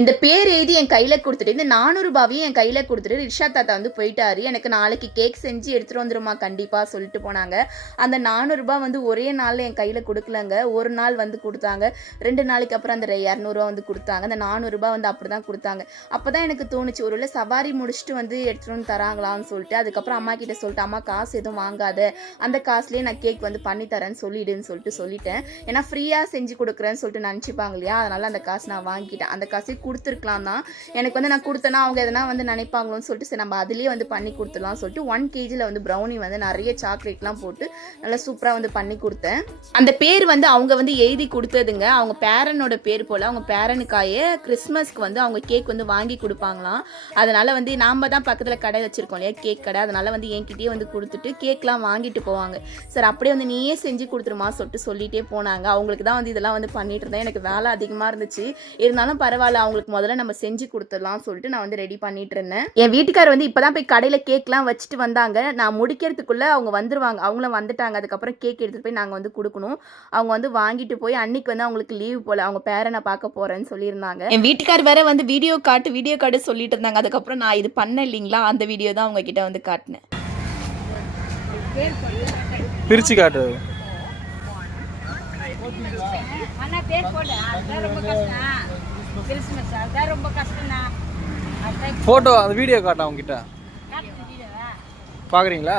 இந்த பேர் எழுதி என் கையில் கொடுத்துட்டு இந்த நானூறுபாவையும் என் கையில் கொடுத்துட்டு ரிஷா தாத்தா வந்து போயிட்டாரு. எனக்கு நாளைக்கு கேக் செஞ்சு எடுத்துகிட்டு வந்துருமா? கண்டிப்பாக சொல்லிட்டு போனாங்க. அந்த நானூறுரூபா வந்து ஒரே நாளில் என் கையில் கொடுக்கலங்க. ஒரு நாள் வந்து கொடுத்தாங்க. ரெண்டு நாளைக்கு அப்புறம் அந்த இரநூறுவா வந்து கொடுத்தாங்க. அந்த நானூறுரூபா வந்து அப்படி தான் கொடுத்தாங்க. அப்போ தான் எனக்கு தோணுச்சு ஒரு வேளை சவாரி முடிச்சுட்டு வந்து எடுத்துகிட்டு வந்து தராங்களான்னு சொல்லிட்டு அதுக்கப்புறம் அம்மா கிட்ட சொல்லிட்டு அம்மா காசு எதுவும் வாங்காத. அந்த காசுலேயே நான் கேக் வந்து பண்ணி தரேன்னு சொல்லிடுன்னு சொல்லிட்டு சொல்லிட்டேன். ஏன்னா ஃப்ரீயாக செஞ்சு கொடுக்குறேன்னு சொல்லிட்டு நினச்சிப்பாங்க இல்லையா? அதனால் அந்த காசு நான் வாங்கிட்டேன். அந்த காசு கொடுத்துருக்கலாம் தான். எனக்கு வந்து நான் கொடுத்தேன்னா அவங்க எதனா வந்து நினைப்பாங்களோன்னு சொல்லிட்டு சரி நம்ம அதுலேயே வந்து பண்ணி கொடுத்துடலாம் சொல்லிட்டு ஒன் கேஜியில் வந்து ப்ரௌனி வந்து நிறைய சாக்லேட்லாம் போட்டு நல்லா சூப்பராக வந்து பண்ணி கொடுத்தேன். அந்த பேர் வந்து அவங்க வந்து எழுதி கொடுத்ததுங்க. அவங்க பேரனோட பேர் போல் அவங்க பேரனுக்காயே கிறிஸ்மஸ்க்கு வந்து அவங்க கேக் வந்து வாங்கி கொடுப்பாங்களாம். அதனால் வந்து நாம் தான் பக்கத்தில் கடை வச்சுருக்கோம் இல்லையா கேக் கடை. அதனால் வந்து என்கிட்டயே வந்து கொடுத்துட்டு கேக்லாம் வாங்கிட்டு போவாங்க. சார் அப்படியே வந்து நீயே செஞ்சு கொடுத்துருமா சொல்லிட்டு சொல்லிட்டே போனாங்க. அவங்களுக்கு தான் வந்து இதெல்லாம் வந்து பண்ணிட்டு இருந்தேன். எனக்கு வேலை அதிகமாக இருந்துச்சு. இருந்தாலும் பரவாயில்ல அவங்க அவங்களுக்கு முதல்ல நம்ம செஞ்சு கொடுத்துடலாம் சொல்லிட்டு நான் வந்து ரெடி பண்ணிட்டு இருந்தேன் என் வீட்டுக்கார் வந்து இப்பதான் போய் கடையில் கேக்லாம் வச்சுட்டு வந்தாங்க நான் முடிக்கிறதுக்குள்ள அவங்க வந்துருவாங்க அவங்களும் வந்துட்டாங்க அதுக்கப்புறம் கேக் எடுத்துட்டு போய் நாங்கள் வந்து கொடுக்கணும் அவங்க வந்து வாங்கிட்டு போய் அன்னைக்கு வந்து அவங்களுக்கு லீவ் போல அவங்க பேரனை பார்க்க போறேன்னு சொல்லியிருந்தாங்க என் வீட்டுக்கார் வேற வந்து வீடியோ காட்டு வீடியோ காட்டு சொல்லிட்டு இருந்தாங்க அதுக்கப்புறம் நான் இது பண்ண இல்லைங்களா அந்த வீடியோ தான் அவங்க கிட்ட வந்து காட்டினேன் பிரிச்சு காட்டு அண்ணா பேர் போடு அதுதான் ரொம்ப கஷ்டம் கிறிஸ்மஸ் அதுதான் ரொம்ப அதுதான் ஃபோட்டோ அந்த வீடியோ காட்டும் அவங்க கிட்ட காட்டு வீடியோவா? பார்க்குறீங்களா